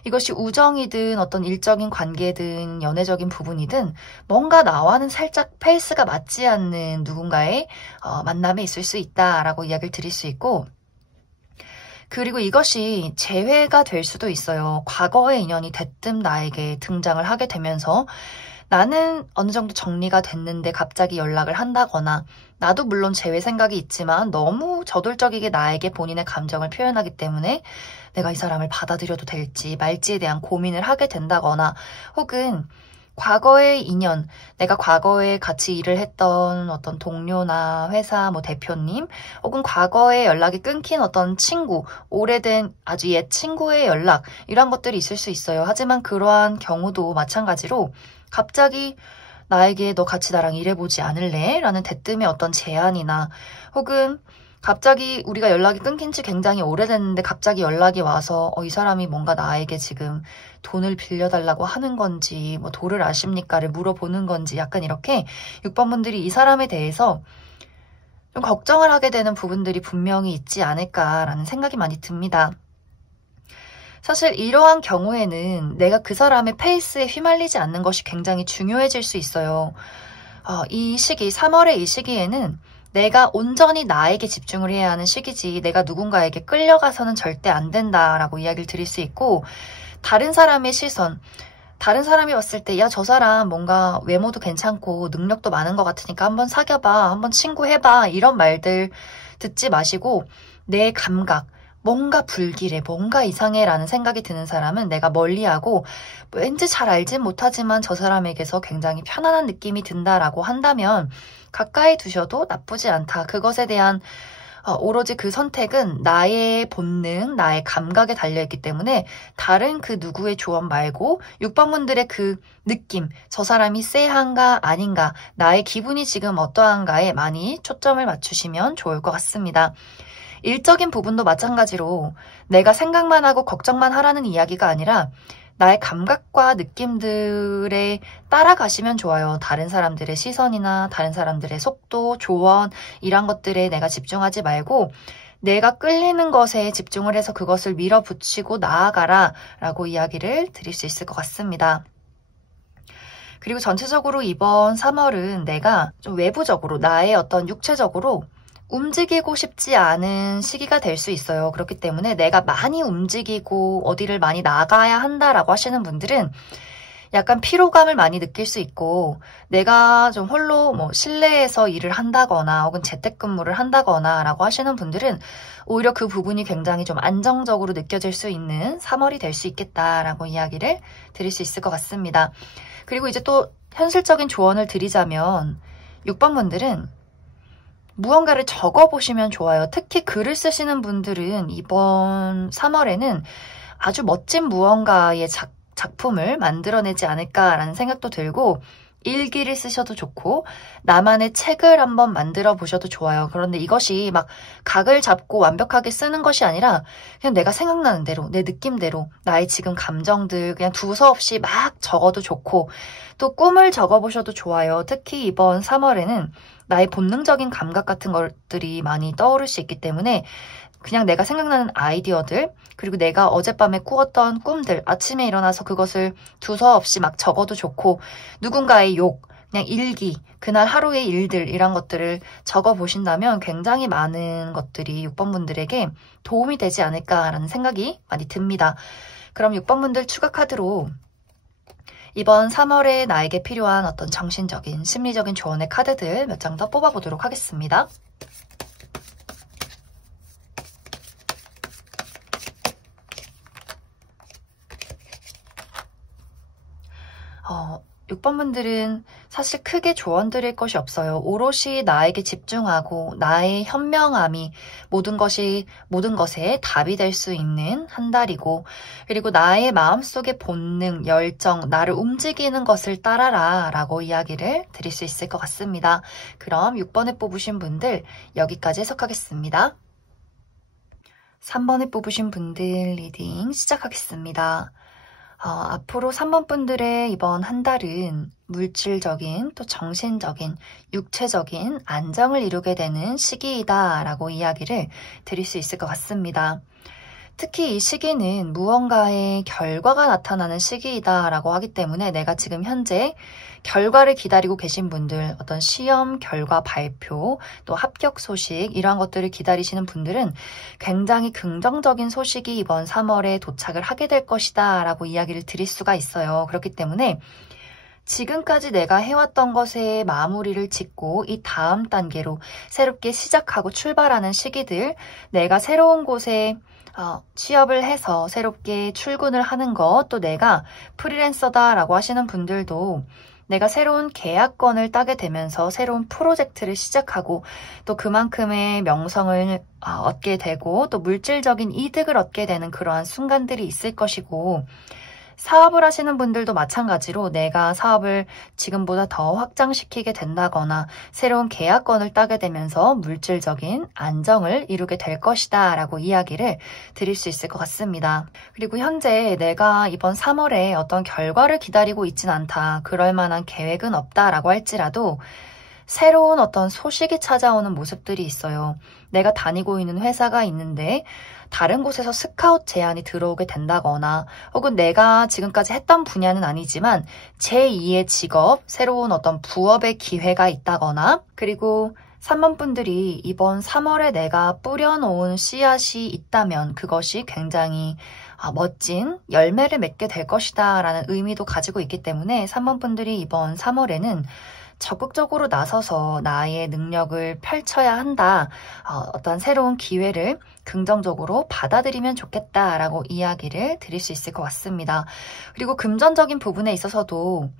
이것이 우정이든 어떤 일적인 관계든 연애적인 부분이든 뭔가 나와는 살짝 페이스가 맞지 않는 누군가의 만남에 있을 수 있다라고 이야기를 드릴 수 있고, 그리고 이것이 재회가 될 수도 있어요. 과거의 인연이 대뜸 나에게 등장을 하게 되면서 나는 어느 정도 정리가 됐는데 갑자기 연락을 한다거나, 나도 물론 재회 생각이 있지만 너무 저돌적이게 나에게 본인의 감정을 표현하기 때문에 내가 이 사람을 받아들여도 될지 말지에 대한 고민을 하게 된다거나, 혹은 과거의 인연, 내가 과거에 같이 일을 했던 어떤 동료나 회사 대표님, 혹은 과거에 연락이 끊긴 어떤 친구, 오래된 아주 옛 친구의 연락, 이런 것들이 있을 수 있어요. 하지만 그러한 경우도 마찬가지로 갑자기 나에게 너 같이 나랑 일해보지 않을래? 라는 대뜸의 어떤 제안이나, 혹은 갑자기 우리가 연락이 끊긴 지 굉장히 오래됐는데 갑자기 연락이 와서 이 사람이 뭔가 나에게 지금 돈을 빌려달라고 하는 건지, 도를 아십니까를 물어보는 건지, 약간 이렇게 6번 분들이 이 사람에 대해서 좀 걱정을 하게 되는 부분들이 분명히 있지 않을까라는 생각이 많이 듭니다. 사실 이러한 경우에는 내가 그 사람의 페이스에 휘말리지 않는 것이 굉장히 중요해질 수 있어요. 이 시기, 3월의 이 시기에는 내가 온전히 나에게 집중을 해야 하는 시기지, 내가 누군가에게 끌려가서는 절대 안 된다라고 이야기를 드릴 수 있고, 다른 사람의 시선, 다른 사람이 봤을 때 야, 저 사람 뭔가 외모도 괜찮고 능력도 많은 것 같으니까 한번 사귀어봐, 한번 친구해봐, 이런 말들 듣지 마시고 내 감각, 뭔가 불길해, 뭔가 이상해 라는 생각이 드는 사람은 내가 멀리하고 왠지 잘 알진 못하지만 저 사람에게서 굉장히 편안한 느낌이 든다라고 한다면 가까이 두셔도 나쁘지 않다. 그것에 대한 오로지 그 선택은 나의 본능, 나의 감각에 달려있기 때문에 다른 그 누구의 조언 말고 6번분들의 그 느낌, 저 사람이 쎄한가 아닌가, 나의 기분이 지금 어떠한가에 많이 초점을 맞추시면 좋을 것 같습니다. 일적인 부분도 마찬가지로 내가 생각만 하고 걱정만 하라는 이야기가 아니라 나의 감각과 느낌들에 따라가시면 좋아요. 다른 사람들의 시선이나 다른 사람들의 속도, 조언 이런 것들에 내가 집중하지 말고 내가 끌리는 것에 집중을 해서 그것을 밀어붙이고 나아가라 라고 이야기를 드릴 수 있을 것 같습니다. 그리고 전체적으로 이번 3월은 내가 좀 외부적으로 나의 어떤 육체적으로 움직이고 싶지 않은 시기가 될 수 있어요. 그렇기 때문에 내가 많이 움직이고 어디를 많이 나가야 한다라고 하시는 분들은 약간 피로감을 많이 느낄 수 있고 내가 좀 홀로 실내에서 일을 한다거나 혹은 재택근무를 한다거나 라고 하시는 분들은 오히려 그 부분이 굉장히 좀 안정적으로 느껴질 수 있는 3월이 될 수 있겠다라고 이야기를 드릴 수 있을 것 같습니다. 그리고 이제 또 현실적인 조언을 드리자면 6번분들은 무언가를 적어보시면 좋아요. 특히 글을 쓰시는 분들은 이번 3월에는 아주 멋진 무언가의 작품을 만들어내지 않을까라는 생각도 들고 일기를 쓰셔도 좋고 나만의 책을 한번 만들어 보셔도 좋아요. 그런데 이것이 막 각을 잡고 완벽하게 쓰는 것이 아니라 그냥 내가 생각나는 대로 내 느낌대로 나의 지금 감정들 그냥 두서없이 막 적어도 좋고 또 꿈을 적어보셔도 좋아요. 특히 이번 3월에는 나의 본능적인 감각 같은 것들이 많이 떠오를 수 있기 때문에 그냥 내가 생각나는 아이디어들 그리고 내가 어젯밤에 꾸었던 꿈들 아침에 일어나서 그것을 두서없이 막 적어도 좋고 누군가의 욕, 그냥 일기, 그날 하루의 일들 이런 것들을 적어보신다면 굉장히 많은 것들이 6번분들에게 도움이 되지 않을까라는 생각이 많이 듭니다. 그럼 6번분들 추가 카드로 이번 3월에 나에게 필요한 어떤 정신적인, 심리적인 조언의 카드들 몇 장 더 뽑아보도록 하겠습니다. 6번분들은 사실 크게 조언 드릴 것이 없어요. 오롯이 나에게 집중하고 나의 현명함이 모든 것에 답이 될 수 있는 한 달이고 그리고 나의 마음속의 본능, 열정, 나를 움직이는 것을 따라라 라고 이야기를 드릴 수 있을 것 같습니다. 그럼 6번에 뽑으신 분들 여기까지 해석하겠습니다. 3번에 뽑으신 분들 리딩 시작하겠습니다. 앞으로 3번 분들의 이번 한 달은 물질적인 또 정신적인 육체적인 안정을 이루게 되는 시기이다 라고 이야기를 드릴 수 있을 것 같습니다. 특히 이 시기는 무언가의 결과가 나타나는 시기이다 라고 하기 때문에 내가 지금 현재 결과를 기다리고 계신 분들 어떤 시험 결과 발표 또 합격 소식 이러한 것들을 기다리시는 분들은 굉장히 긍정적인 소식이 이번 3월에 도착을 하게 될 것이다 라고 이야기를 드릴 수가 있어요. 그렇기 때문에 지금까지 내가 해왔던 것에 마무리를 짓고 이 다음 단계로 새롭게 시작하고 출발하는 시기들 내가 새로운 곳에 취업을 해서 새롭게 출근을 하는 것 또 내가 프리랜서다라고 하시는 분들도 내가 새로운 계약건을 따게 되면서 새로운 프로젝트를 시작하고 또 그만큼의 명성을 얻게 되고 또 물질적인 이득을 얻게 되는 그러한 순간들이 있을 것이고 사업을 하시는 분들도 마찬가지로 내가 사업을 지금보다 더 확장시키게 된다거나 새로운 계약건을 따게 되면서 물질적인 안정을 이루게 될 것이다 라고 이야기를 드릴 수 있을 것 같습니다. 그리고 현재 내가 이번 3월에 어떤 결과를 기다리고 있진 않다. 그럴 만한 계획은 없다라고 할지라도 새로운 어떤 소식이 찾아오는 모습들이 있어요. 내가 다니고 있는 회사가 있는데 다른 곳에서 스카웃 제안이 들어오게 된다거나 혹은 내가 지금까지 했던 분야는 아니지만 제2의 직업, 새로운 어떤 부업의 기회가 있다거나 그리고 3번 분들이 이번 3월에 내가 뿌려놓은 씨앗이 있다면 그것이 굉장히 멋진 열매를 맺게 될 것이다 라는 의미도 가지고 있기 때문에 3번 분들이 이번 3월에는 적극적으로 나서서 나의 능력을 펼쳐야 한다. 어떤 새로운 기회를 긍정적으로 받아들이면 좋겠다라고 이야기를 드릴 수 있을 것 같습니다. 그리고 금전적인 부분에 있어서도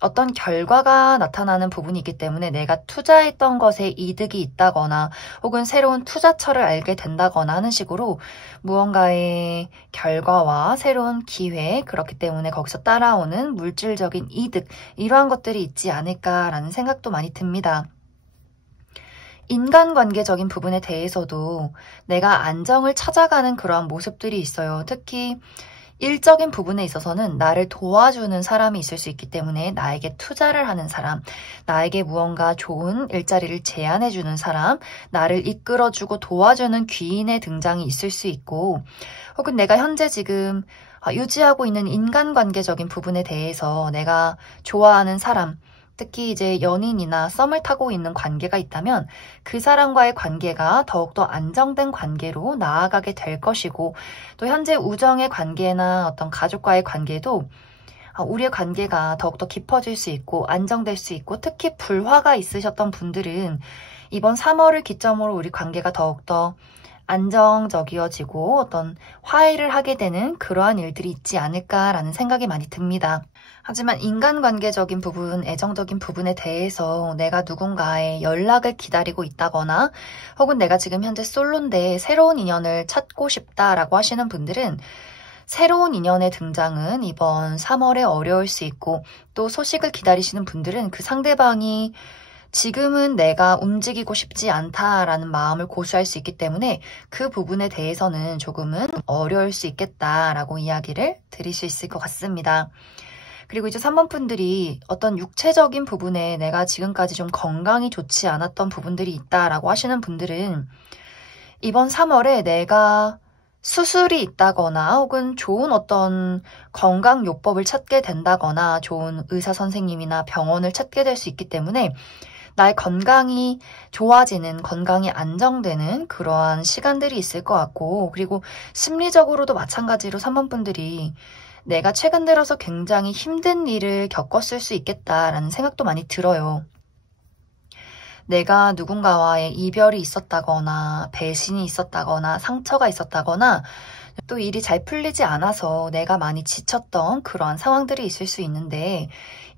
어떤 결과가 나타나는 부분이 있기 때문에 내가 투자했던 것에 이득이 있다거나 혹은 새로운 투자처를 알게 된다거나 하는 식으로 무언가의 결과와 새로운 기회, 그렇기 때문에 거기서 따라오는 물질적인 이득, 이러한 것들이 있지 않을까라는 생각도 많이 듭니다. 인간관계적인 부분에 대해서도 내가 안정을 찾아가는 그러한 모습들이 있어요. 특히 일적인 부분에 있어서는 나를 도와주는 사람이 있을 수 있기 때문에 나에게 투자를 하는 사람, 나에게 무언가 좋은 일자리를 제안해주는 사람, 나를 이끌어주고 도와주는 귀인의 등장이 있을 수 있고, 혹은 내가 현재 지금 유지하고 있는 인간관계적인 부분에 대해서 내가 좋아하는 사람, 특히 이제 연인이나 썸을 타고 있는 관계가 있다면 그 사람과의 관계가 더욱더 안정된 관계로 나아가게 될 것이고, 또 현재 우정의 관계나 어떤 가족과의 관계도 우리의 관계가 더욱더 깊어질 수 있고 안정될 수 있고, 특히 불화가 있으셨던 분들은 이번 3월을 기점으로 우리 관계가 더욱더 안정적이어지고 어떤 화해를 하게 되는 그러한 일들이 있지 않을까라는 생각이 많이 듭니다. 하지만 인간관계적인 부분, 애정적인 부분에 대해서 내가 누군가의 연락을 기다리고 있다거나 혹은 내가 지금 현재 솔로인데 새로운 인연을 찾고 싶다라고 하시는 분들은 새로운 인연의 등장은 이번 3월에 어려울 수 있고, 또 소식을 기다리시는 분들은 그 상대방이 지금은 내가 움직이고 싶지 않다라는 마음을 고수할 수 있기 때문에 그 부분에 대해서는 조금은 어려울 수 있겠다라고 이야기를 드릴 수 있을 것 같습니다. 그리고 이제 3번 분들이 어떤 육체적인 부분에 내가 지금까지 좀 건강이 좋지 않았던 부분들이 있다라고 하시는 분들은 이번 3월에 내가 수술이 있다거나 혹은 좋은 어떤 건강요법을 찾게 된다거나 좋은 의사 선생님이나 병원을 찾게 될 수 있기 때문에 나의 건강이 좋아지는, 건강이 안정되는 그러한 시간들이 있을 것 같고, 그리고 심리적으로도 마찬가지로 3번 분들이 내가 최근 들어서 굉장히 힘든 일을 겪었을 수 있겠다라는 생각도 많이 들어요. 내가 누군가와의 이별이 있었다거나 배신이 있었다거나 상처가 있었다거나 또 일이 잘 풀리지 않아서 내가 많이 지쳤던 그러한 상황들이 있을 수 있는데,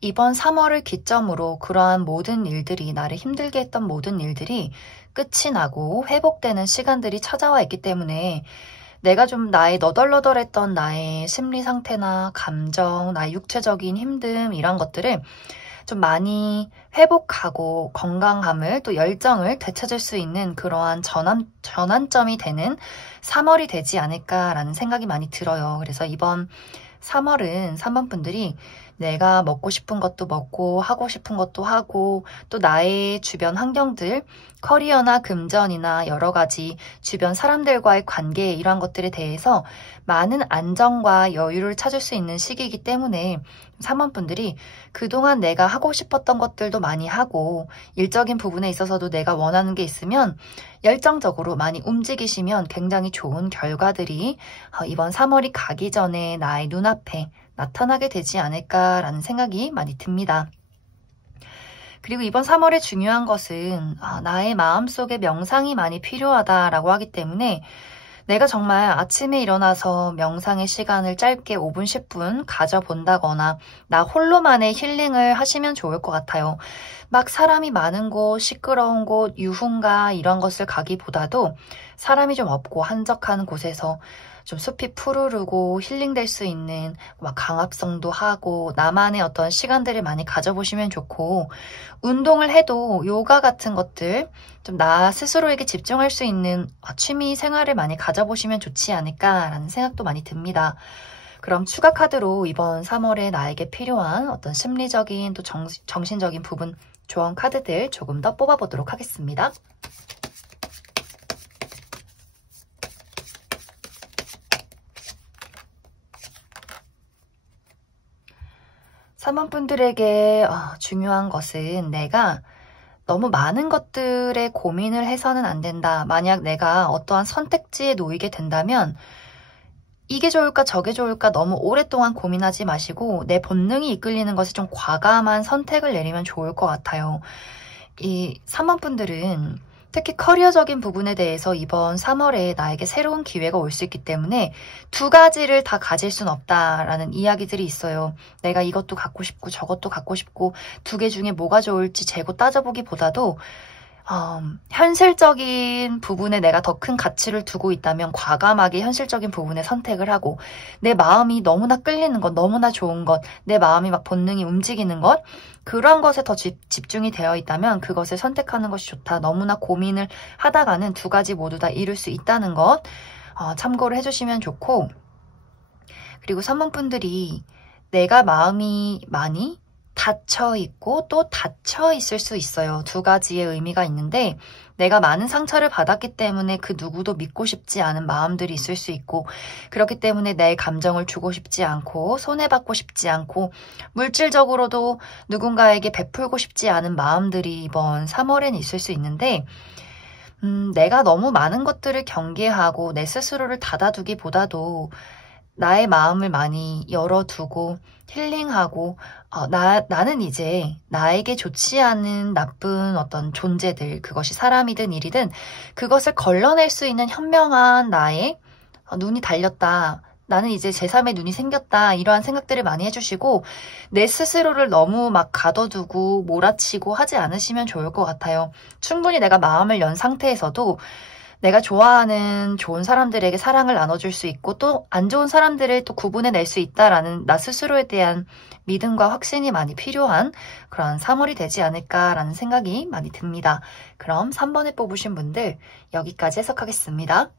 이번 3월을 기점으로 그러한 모든 일들이, 나를 힘들게 했던 모든 일들이 끝이 나고 회복되는 시간들이 찾아와 있기 때문에 내가 좀 나의 너덜너덜했던 나의 심리 상태나 감정, 나의 육체적인 힘듦, 이런 것들을 좀 많이 회복하고 건강함을, 또 열정을 되찾을 수 있는 그러한 전환점이 되는 3월이 되지 않을까라는 생각이 많이 들어요. 그래서 이번 3월은 3번 분들이 내가 먹고 싶은 것도 먹고 하고 싶은 것도 하고, 또 나의 주변 환경들, 커리어나 금전이나 여러 가지 주변 사람들과의 관계, 이러한 것들에 대해서 많은 안정과 여유를 찾을 수 있는 시기이기 때문에 3번 분들이 그동안 내가 하고 싶었던 것들도 많이 하고, 일적인 부분에 있어서도 내가 원하는 게 있으면 열정적으로 많이 움직이시면 굉장히 좋은 결과들이 이번 3월이 가기 전에 나의 눈앞에 나타나게 되지 않을까라는 생각이 많이 듭니다. 그리고 이번 3월에 중요한 것은 나의 마음속에 명상이 많이 필요하다라고 하기 때문에 내가 정말 아침에 일어나서 명상의 시간을 짧게 5분, 10분 가져본다거나 나 홀로만의 힐링을 하시면 좋을 것 같아요. 막 사람이 많은 곳, 시끄러운 곳, 유흥가 이런 것을 가기보다도 사람이 좀 없고 한적한 곳에서 좀 숲이 푸르르고 힐링될 수 있는, 막 강압성도 하고 나만의 어떤 시간들을 많이 가져보시면 좋고, 운동을 해도 요가 같은 것들 좀 나 스스로에게 집중할 수 있는 취미 생활을 많이 가져보시면 좋지 않을까라는 생각도 많이 듭니다. 그럼 추가 카드로 이번 3월에 나에게 필요한 어떤 심리적인 또 정신적인 부분 조언 카드들 조금 더 뽑아보도록 하겠습니다. 3번 분들에게 중요한 것은 내가 너무 많은 것들에 고민을 해서는 안 된다. 만약 내가 어떠한 선택지에 놓이게 된다면 이게 좋을까 저게 좋을까 너무 오랫동안 고민하지 마시고 내 본능이 이끌리는 것에 좀 과감한 선택을 내리면 좋을 것 같아요. 이 3번 분들은 특히 커리어적인 부분에 대해서 이번 3월에 나에게 새로운 기회가 올 수 있기 때문에 두 가지를 다 가질 순 없다라는 이야기들이 있어요. 내가 이것도 갖고 싶고 저것도 갖고 싶고 두 개 중에 뭐가 좋을지 재고 따져보기보다도 현실적인 부분에 내가 더 큰 가치를 두고 있다면 과감하게 현실적인 부분에 선택을 하고 내 마음이 너무나 끌리는 것, 너무나 좋은 것, 내 마음이 막 본능이 움직이는 것 그런 것에 더 집중이 되어 있다면 그것을 선택하는 것이 좋다. 너무나 고민을 하다가는 두 가지 모두 다 이룰 수 있다는 것 참고를 해주시면 좋고 그리고 3번 분들이 내가 마음이 많이 닫혀 있고 또 닫혀 있을 수 있어요. 두 가지의 의미가 있는데 내가 많은 상처를 받았기 때문에 그 누구도 믿고 싶지 않은 마음들이 있을 수 있고 그렇기 때문에 내 감정을 주고 싶지 않고 손해받고 싶지 않고 물질적으로도 누군가에게 베풀고 싶지 않은 마음들이 이번 3월에는 있을 수 있는데 내가 너무 많은 것들을 경계하고 내 스스로를 닫아두기보다도 나의 마음을 많이 열어두고 힐링하고 나는 이제 나에게 좋지 않은 나쁜 어떤 존재들 그것이 사람이든 일이든 그것을 걸러낼 수 있는 현명한 나의 눈이 달렸다. 나는 이제 제3의 눈이 생겼다. 이러한 생각들을 많이 해주시고 내 스스로를 너무 막 가둬두고 몰아치고 하지 않으시면 좋을 것 같아요. 충분히 내가 마음을 연 상태에서도 내가 좋아하는 좋은 사람들에게 사랑을 나눠줄 수 있고 또 안 좋은 사람들을 또 구분해낼 수 있다라는 나 스스로에 대한 믿음과 확신이 많이 필요한 그런 3월이 되지 않을까라는 생각이 많이 듭니다. 그럼 3번을 뽑으신 분들 여기까지 해석하겠습니다.